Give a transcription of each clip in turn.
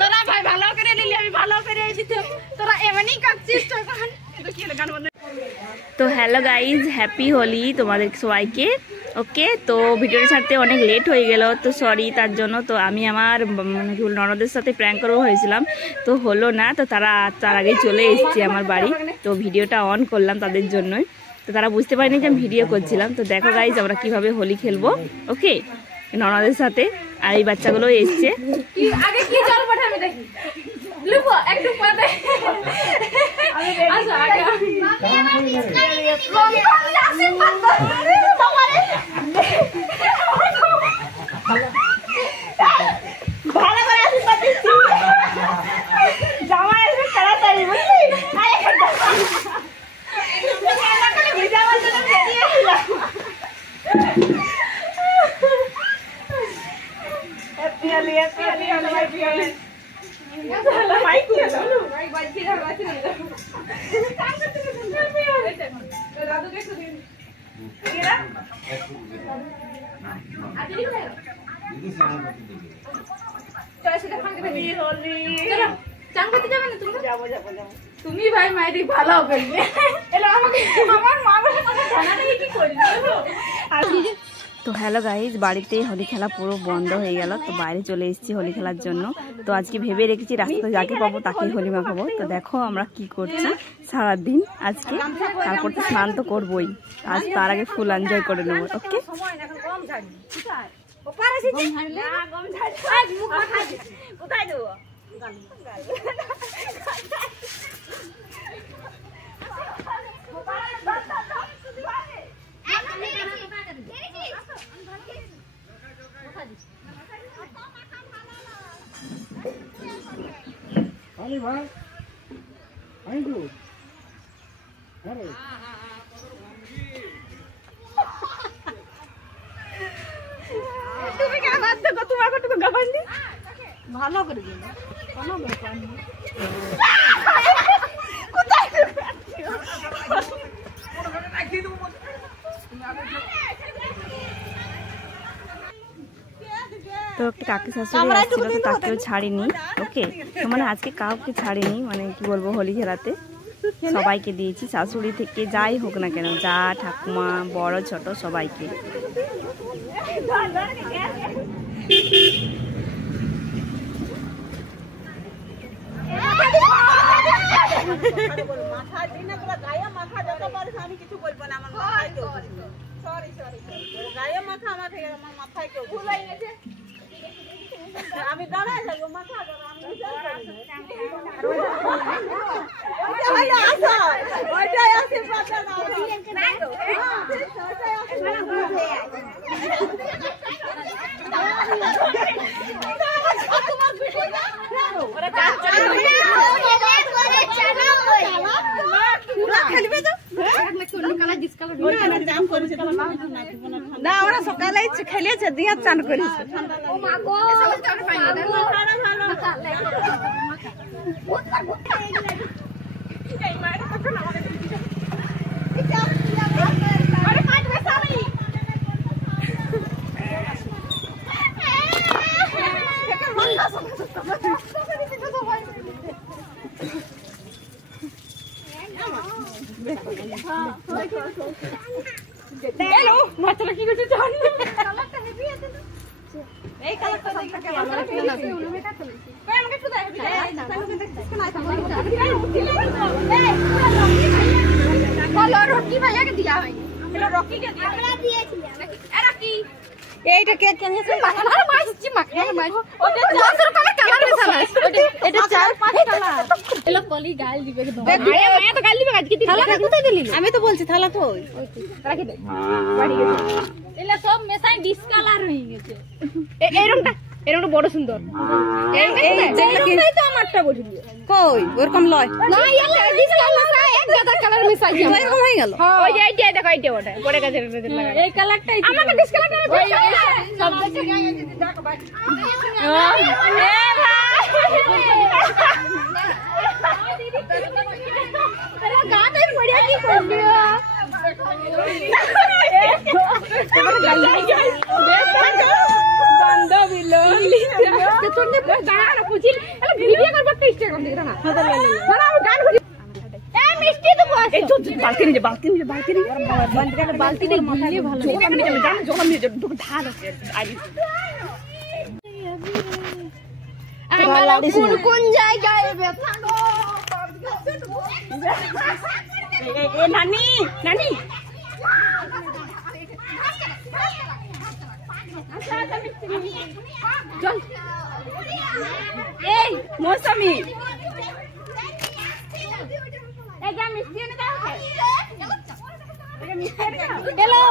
তোরা ভাই ভালো করে নিলি, আমি ভালো করে তোরা এমনি কাটছিস। তো হ্যালো গাইজ, হ্যাপি হোলি তোমাদের সবাইকে। ওকে, তো ভিডিওটা ছাড়তে অনেক লেট হয়ে গেল, তো সরি তার জন্য। তো আমি আমার ননদের সাথে প্র্যাঙ্ক করবো হয়েছিলাম, তো হলো না। তো তারা তার আগেই চলে এসছে আমার বাড়ি, তো ভিডিওটা অন করলাম তাদের জন্যই। তো তারা বুঝতে পারেনি যে আমি ভিডিও করছিলাম। তো দেখো গাইজ আমরা কিভাবে হোলি খেলবো, ওকে, ননদের সাথে। আর এই বাচ্চাগুলো এসছে। আগে কি জল পাঠাবে দেখি লুকো একটু পরে আচ্ছা আগে ভালো করে আসি পাচ্ছি জামা আসবে তাড়াতাড়ি, বুঝলি? তুমি ভাই মাইরি ভালো করবে। আমার মা বলে কথা জানা নেই কি করবে। তো হ্যালো গাইজ, বাড়িতে হোলি খেলা পুরো বন্ধ হয়ে গেল, তো বাইরে চলে এসেছি হোলি খেলার জন্য। তো আজকে ভেবে রেখেছি রাস্তায় যাকে পাবো তাকেই হোলি মাখাবো। তো দেখো আমরা কি করছি সারাদিন আজকে, তারপর তো স্নান তো করবোই, আজ তার আগে ফুল এনজয় করে নেবো। ওকে, কোথায় দেবো? ভাই তুমি কেন বাদ দেখো, তোমার কত গাবান দি ভালো করে দিন। কোনো ব্যাপার নেই, কোথায় তো একটা কাকি শাশুড়ি আসছিল, তো তাকেও ছাড়িনি। ওকে, তো মানে আজকে কাউকে ছাড়িনি, মানে কি বলবো, হোলি খেলাতে সবাইকে দিয়েছি, শাশুড়ি থেকে যাই হোক না কেন, যা ঠাকুমা বড় ছোট সবাইকে। আমি কিছু বলবো না, আমার মাথায় কেউ সরি গায়ে মাথা আমার মাথায় কেউ ভুল হয়ে গেছে। আমি দাঁড়ায় যাবো, মাথা না, ওরা সকালে খেলেছে দিয়ে চান করেছে। বাচ্চারা কি করছে জানি এই কালারটা রকি ভাইয়াকে দিয়া হয়, রকিকে এইটা কে কিনেছে? মাখানার মাছছি, মাখানার মাছ ওটা 10 টাকা কালার মেশানো, এটা 4-5 কালার। এলো পলি গাল দিবে কি? আরে মায়া তো গাল দিবে আজকে। থালাটা কোথায় দিলি? আমি তো বলছি থালা তো ওই রাখি দে, বাড়ি গেছে। এলা সব মেশাই ডিসকালার হয়ে গেছে। এই রংটা বড় সুন্দর। এই তো আমারটা বলি কই ওরকম লয় না, ইয়ালা ডিসকালার এক গাদা কালার মিশাই দিও, এরকম হয়ে গেল। ওই যে এইটা দেখো, এইটা ওটা পড়ে গেছে, লাগা এই কালারটাই আমাকে ডিসকালার করে সব দেখে গায়ে দিতে দেখো বাড়ি। এ ভাই কোন জায়গায় নানি নানি এই মৌসুমী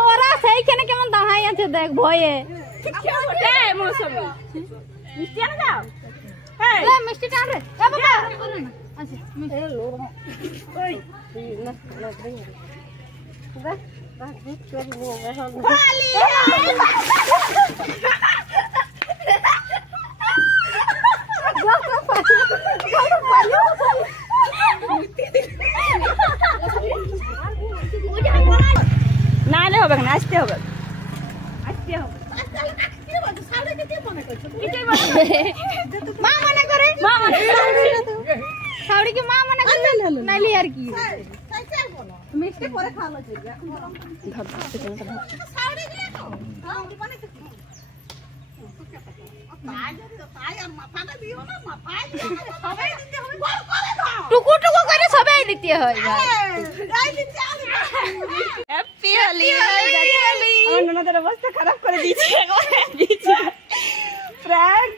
ওরা সেইখানে কেমন দাঁড়াই আছে দেখ ভয়ে মৌসুমী মিষ্টি আনে দাও মিষ্টিটা আনবে বাবা নাহলে হবে না আসতে হবে মা মনে করে সাউরিকে মা মনে করে নাইলে আর কি মিষ্টি পরে খাওয়া যাবে টুকু টুকু করে সবাই দিতে হয় হ্যাপি হোলি আমার ননদের অবস্থা খারাপ করে দিয়েছে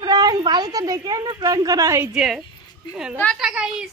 প্র্যাঙ্ক বাড়িতে ডেকে এনে প্র্যাঙ্ক করা হয়েছে টাটা গাইস